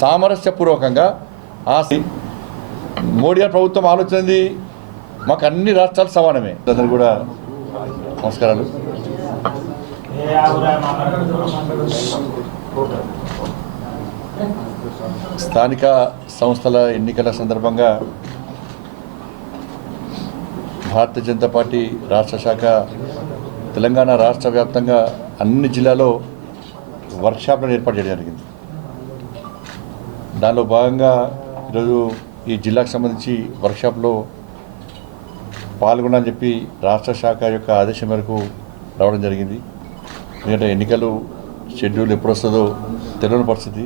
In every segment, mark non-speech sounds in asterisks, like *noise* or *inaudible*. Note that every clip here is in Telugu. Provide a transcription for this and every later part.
సామరస్యపూర్వకంగా ఆ మోడీ ప్రభుత్వం ఆలోచనది మాకు అన్ని రాష్ట్రాలు సమానమే. అందరూ కూడా నమస్కారాలు. స్థానిక సంస్థల ఎన్నికల సందర్భంగా భారతీయ జనతా పార్టీ రాష్ట్ర శాఖ తెలంగాణ రాష్ట్ర వ్యాప్తంగా అన్ని జిల్లాలో వర్క్షాప్లను ఏర్పాటు చేయడం జరిగింది. దానిలో భాగంగా ఈరోజు ఈ జిల్లాకు సంబంధించి వర్క్షాప్లో పాల్గొనని చెప్పి రాష్ట్ర శాఖ యొక్క ఆదేశం మేరకు రావడం జరిగింది. ఎందుకంటే ఎన్నికలు షెడ్యూల్ ఎప్పుడు వస్తుందో తెలియని పరిస్థితి.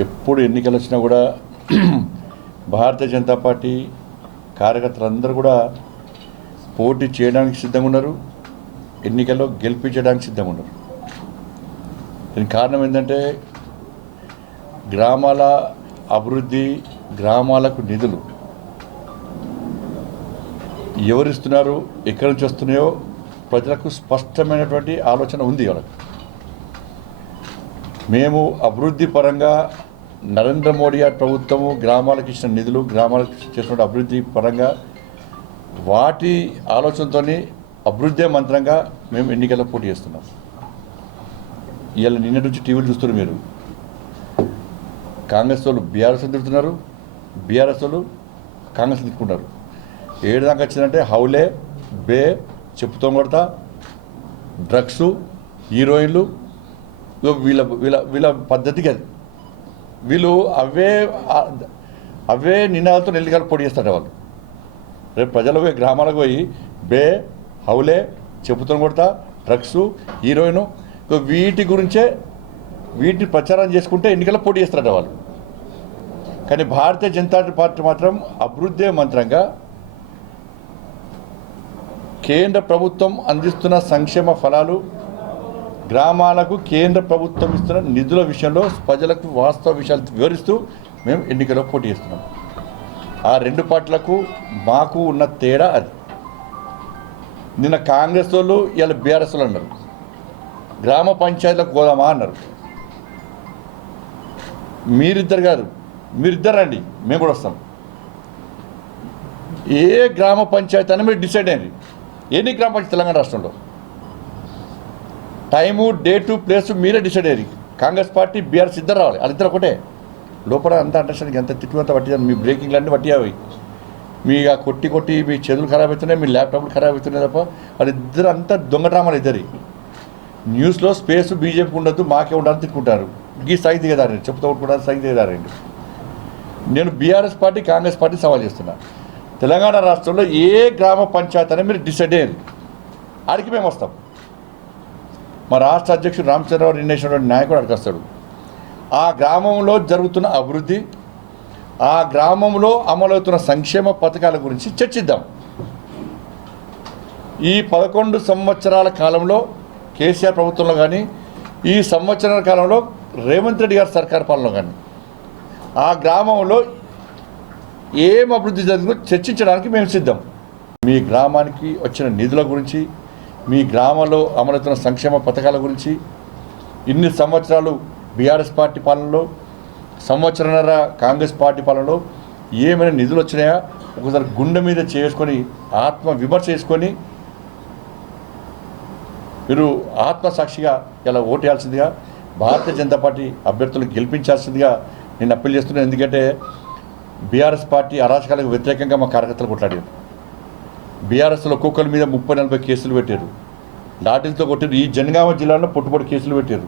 ఎప్పుడు ఎన్నికలు వచ్చినా కూడా *clears throat* భారతీయ జనతా పార్టీ కార్యకర్తలందరూ కూడా పోటీ చేయడానికి సిద్ధంగా ఉన్నారు. ఎన్నికల్లో గెలిపించడానికి సిద్ధంగా ఉన్నారు. దీనికి కారణం ఏంటంటే గ్రామాల అభివృద్ధి గ్రామాలకు నిధులు ఎవరిస్తున్నారు ఎక్కడి నుంచి వస్తున్నాయో ప్రజలకు స్పష్టమైనటువంటి ఆలోచన ఉంది వాళ్ళకి. మేము అభివృద్ధి పరంగా నరేంద్ర మోడీ గారి ప్రభుత్వము గ్రామాలకు ఇచ్చిన నిధులు గ్రామాలకు చేసిన అభివృద్ధి పరంగా వాటి ఆలోచనతో అభివృద్ధి మంత్రంగా మేము ఎన్నికల్లో పోటీ చేస్తున్నాం. ఇవాళ నిన్నటి నుంచి టీవీలు చూస్తున్నారు మీరు. కాంగ్రెస్ వాళ్ళు బీఆర్ఎస్ తిడుతున్నారు బీఆర్ఎస్ వాళ్ళు కాంగ్రెస్ తిట్టుకుంటారు. ఏడు దాకా వచ్చిందంటే హౌలే బే చెప్పుతో కొడతా డ్రగ్స్ హీరోయిన్లు వీళ్ళ వీళ్ళ వీళ్ళ పద్ధతికి అది. వీళ్ళు అవే అవే నినాదాలతో నెల్లికాయలు పొడి చేస్తారు వాళ్ళు. రేపు ప్రజలు పోయి గ్రామాలకు పోయి బే హౌలే చెప్పుతో కొడతా డ్రగ్స్ హీరోయిన్ వీటి గురించే వీటిని ప్రచారం చేసుకుంటే ఎన్నికల్లో పోటీ చేస్తారట వాళ్ళు. కానీ భారతీయ జనతా పార్టీ మాత్రం అభివృద్ధి మంత్రంగా కేంద్ర ప్రభుత్వం అందిస్తున్న సంక్షేమ ఫలాలు గ్రామాలకు కేంద్ర ప్రభుత్వం ఇస్తున్న నిధుల విషయంలో ప్రజలకు వాస్తవ విషయాలు వివరిస్తూ మేము ఎన్నికల్లో పోటీ చేస్తున్నాం. ఆ రెండు పార్టీలకు మాకు ఉన్న తేడా అది. నిన్న కాంగ్రెస్ వాళ్ళు ఇవాళ బీఆర్ఎస్ వాళ్ళు అన్నారు. గ్రామ పంచాయతీలకు పోదామా అన్నారు. మీరిద్దరు కాదు. మీరిద్దరు రండి. మేము కూడా వస్తాం. ఏ గ్రామ పంచాయతీ అని మీరు డిసైడ్ అయ్యండి ఎన్ని గ్రామ పంచాయతీ తెలంగాణ రాష్ట్రంలో? టైము డేటు ప్లేసు మీరే డిసైడ్ అయ్యారు కాంగ్రెస్ పార్టీ బీఆర్ఎస్ ఇద్దరు రావాలి. ఇద్దరు ఒకటే. లోపల అంత అండర్స్టాండింగ్ ఎంత తిట్టు అంతా మీ బ్రేకింగ్లు అన్నీ పట్టియావి మీ ఆ కొట్టి కొట్టి మీ చేతులు ఖరాబ్ అవుతున్నాయి మీ ల్యాప్టాప్లు ఖరాబ్ అవుతున్నాయి తప్ప వాళ్ళిద్దరు అంతా దొంగ డ్రామాలు ఇద్దరి. న్యూస్లో స్పేస్ బీజేపీ ఉండదు మాకే ఉండాలని తిట్టుకుంటారు. ఈ స్థాయి దిగదారండి చెప్తూ ఉంటున్నారు స్థాయి దిగదారండి నేను బీఆర్ఎస్ పార్టీ కాంగ్రెస్ పార్టీ సవాల్ చేస్తున్నా. తెలంగాణ రాష్ట్రంలో ఏ గ్రామ పంచాయతీ అని మీరు డిసైడ్ అయ్యారు. ఆడికి మేము వస్తాం. మా రాష్ట్ర అధ్యక్షుడు రామచంద్రరావు నిర్ణయించిన నాయకుడు అక్కడికి వస్తాడు. ఆ గ్రామంలో జరుగుతున్న అభివృద్ధి ఆ గ్రామంలో అమలవుతున్న సంక్షేమ పథకాల గురించి చర్చిద్దాం. ఈ పదకొండు సంవత్సరాల కాలంలో కేసీఆర్ ప్రభుత్వంలో కానీ ఈ సంవత్సరాల కాలంలో రేవంత్ రెడ్డి గారి సర్కార్ పాలనలో కానీ ఆ గ్రామంలో ఏం అభివృద్ధి జరిగిందో చర్చించడానికి మేము సిద్ధం. మీ గ్రామానికి వచ్చిన నిధుల గురించి మీ గ్రామంలో అమలవుతున్న సంక్షేమ పథకాల గురించి ఇన్ని సంవత్సరాలు బీఆర్ఎస్ పార్టీ పాలనలో సంవత్సరన్నర కాంగ్రెస్ పార్టీ పాలనలో ఏమైనా నిధులు వచ్చినాయా? ఒకసారి గుండె మీద చేసుకొని ఆత్మ విమర్శ చేసుకొని మీరు ఆత్మసాక్షిగా ఇలా ఓటేయాల్సిందిగా భారతీయ జనతా పార్టీ అభ్యర్థులు గెలిపించాల్సిందిగా నేను అప్పీల్ చేస్తున్నాను. ఎందుకంటే బీఆర్ఎస్ పార్టీ అరాచకాలకు వ్యతిరేకంగా మా కార్యకర్తలు కొట్లాడారు. బీఆర్ఎస్లో ఒక్కొక్కరి మీద ముప్పై నలభై కేసులు పెట్టారు. లాఠీలతో కొట్టారు. ఈ జనగామ జిల్లాలో పొట్టుపొడి కేసులు పెట్టారు.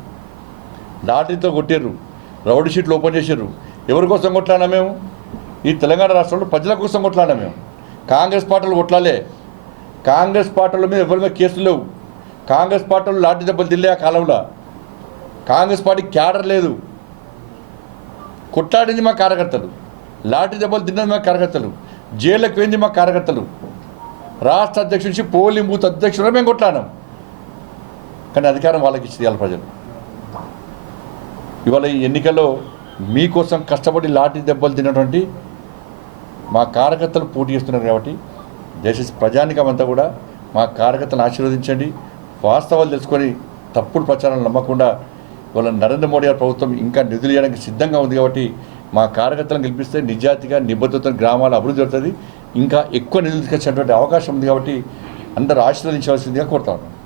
లాఠీలతో కొట్టారు. రౌడీ షీట్లు ఓపెన్ చేశారు. ఎవరి కోసం కొట్లాడినా మేము? ఈ తెలంగాణ రాష్ట్రంలో ప్రజల కోసం కొట్లాడినా మేము? కాంగ్రెస్ పార్టీలు కొట్లాలే కాంగ్రెస్ పార్టీల మీద ఎవరి మీద కేసులు లేవు. కాంగ్రెస్ పార్టీలు లాఠీ దెబ్బలు తిల్లే ఆ కాలంలో. కాంగ్రెస్ పార్టీ క్యాడర్ లేదు. కొట్లాడింది మా కార్యకర్తలు. లాఠీ దెబ్బలు తిన్నది మా కార్యకర్తలు. జైళ్ళకు పోయింది మా కార్యకర్తలు. రాష్ట్ర అధ్యక్షుడి నుంచి పోలింగ్ బూత్ అధ్యక్షుడు మేము కొట్లాడాం కానీ అధికారం వాళ్ళకి ఇచ్చింది ఇవాళ ప్రజలు. ఇవాళ ఈ ఎన్నికల్లో మీకోసం కష్టపడి లాఠీ దెబ్బలు తినటువంటి మా కార్యకర్తలు పోటీ చేస్తున్నారు కాబట్టి దయచేసి ప్రజానికం అంతా కూడా మా కార్యకర్తలను ఆశీర్వదించండి. వాస్తవాలు తెలుసుకొని తప్పుడు ప్రచారాలు నమ్మకుండా వాళ్ళ నరేంద్ర మోడీ గారి ప్రభుత్వం ఇంకా నిధులు ఇవ్వడానికి సిద్ధంగా ఉంది కాబట్టి మా కార్యకర్తలను గెలిపిస్తే నిజాతిగా నిబద్ధతతో గ్రామాల అభివృద్ధి జరుగుతుంది. ఇంకా ఎక్కువ నిధులు తీసుకొచ్చేటువంటి అవకాశం ఉంది కాబట్టి అందరూ ఆశీర్వదించవలసిందిగా కోరుతా ఉన్నాను